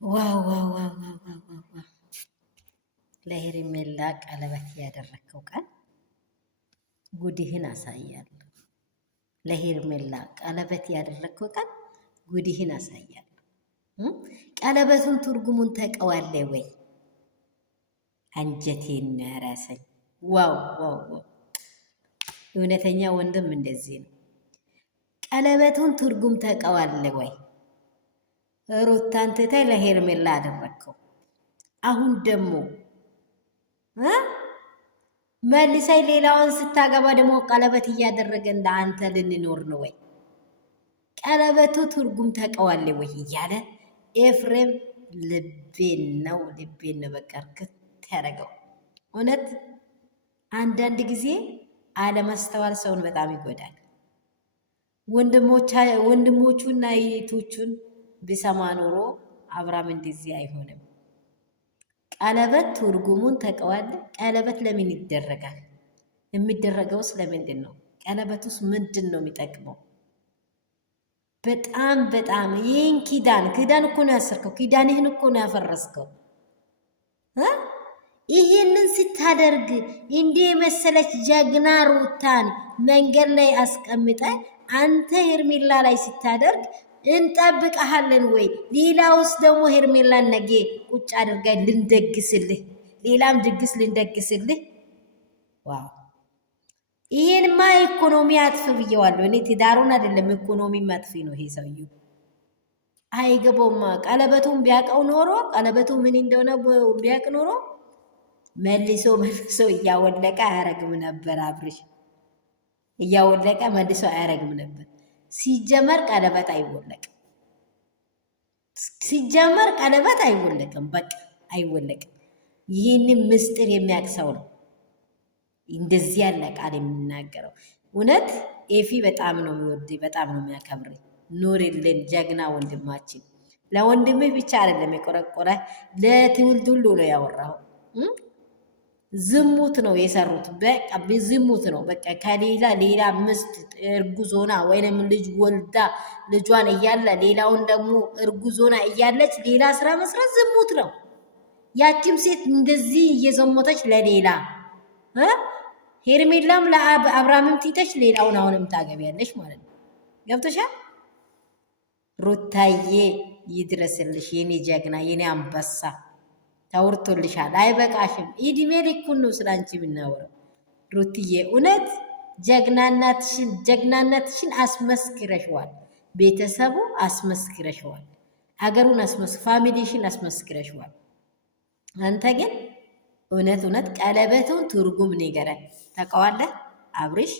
ዋው ዋው ዋው ዋው ዋው ዋው ዋው! ለሄርሜላ ቀለበት ያደረግከው ቀን ጉድህን አሳያለሁ። ለሄርሜላ ቀለበት ያደረግከው ቀን ጉድህን አሳያለሁ። ቀለበቱን ትርጉሙን ታውቀዋለህ ወይ? አንጀቴን ያራሰኝ። ዋው ዋው ዋው! እውነተኛ ወንድም እንደዚህ ነው። ቀለበቱን ትርጉም ታውቀዋለህ ወይ? ሩታን ትተህ ለሄርሜላ አደረግከው። አሁን ደግሞ መልሰይ ሌላውን ስታገባ ደግሞ ቀለበት እያደረገ እንደ አንተ ልንኖር ነው ወይ? ቀለበቱ ትርጉም ታውቀዋለህ ወይ እያለ ኤፍሬም ልቤን ነው በቃ እርክት ያደረገው። እውነት አንዳንድ ጊዜ አለማስተዋል ሰውን በጣም ይጎዳል። ወንድሞቹና እህቶቹን ቢሰማ ኖሮ አብራም እንደዚህ አይሆንም። ቀለበት ትርጉሙን ታውቀዋለህ? ቀለበት ለምን ይደረጋል? የሚደረገውስ ለምንድን ነው? ቀለበቱስ ምንድን ነው የሚጠቅመው? በጣም ይህን ኪዳን እኮ ነው ያሰርከው። ኪዳንህን እኮ ነው ያፈረስከው። ይህንን ስታደርግ እንዲህ የመሰለች ጀግና ሩታን መንገድ ላይ አስቀምጠ አንተ ሄርሜላ ላይ ስታደርግ እንጠብቀሃለን ወይ? ሌላውስ ደግሞ ሄርሜላን ነገ ቁጭ አድርገን ልንደግስልህ፣ ሌላም ድግስ ልንደግስልህ። ዋው! ይሄንማ ኢኮኖሚ አጥፍ ብየዋለሁ እኔ። ትዳሩን አይደለም ኢኮኖሚ ማጥፊ ነው ይሄ ሰውዬው። አይገባውማ። ቀለበቱን ቢያውቀው ኖሮ ቀለበቱ ምን እንደሆነ ቢያውቅ ኖሮ መልሶ እያወለቀ አያረግም ነበር። አብርሽ እያወለቀ መልሶ አያረግም ነበር። ሲጀመር ቀለበት አይወለቅም። በቃ አይወለቅም። ይህንን ምስጢር የሚያውቅ ሰው ነው እንደዚህ ያለ ቃል የሚናገረው። እውነት ኤፊ በጣም ነው የሚወድ፣ በጣም ነው የሚያከብር። ኑርልን ጀግና ወንድማችን። ለወንድምህ ብቻ አይደለም የቆረቆረ፣ ለትውልድ ሁሉ ነው ያወራው። ዝሙት ነው የሰሩት። በቃ ዝሙት ነው በቃ። ሌላ ምስት እርጉዝ ሆና ወይንም ልጅ ወልዳ ልጇን እያለ ሌላውን ደግሞ እርጉዝ ሆና እያለች ሌላ ስራ መስራት ዝሙት ነው። ያቺም ሴት እንደዚህ እየዘሞተች ለሌላ ሄርሜላም ለአብርሃምም ትተሽ ሌላውን አሁንም ታገቢያለሽ ማለት ነው። ገብቶሻል? ሩታዬ ይድረስልሽ የኔ ጀግና የኔ አንበሳ። ተወርቶልሻል። አይበቃሽም? ኢድሜ ልኩን ነው ስላንቺ የምናወራው ሩትዬ። እውነት ጀግናነትሽን አስመስክረሽዋል። ቤተሰቡ አስመስክረሽዋል። አገሩን ፋሚሊሽን አስመስክረሽዋል። አንተ ግን እውነት ቀለበቱን ትርጉም ንገረን። ታውቀዋለህ አብርሽ?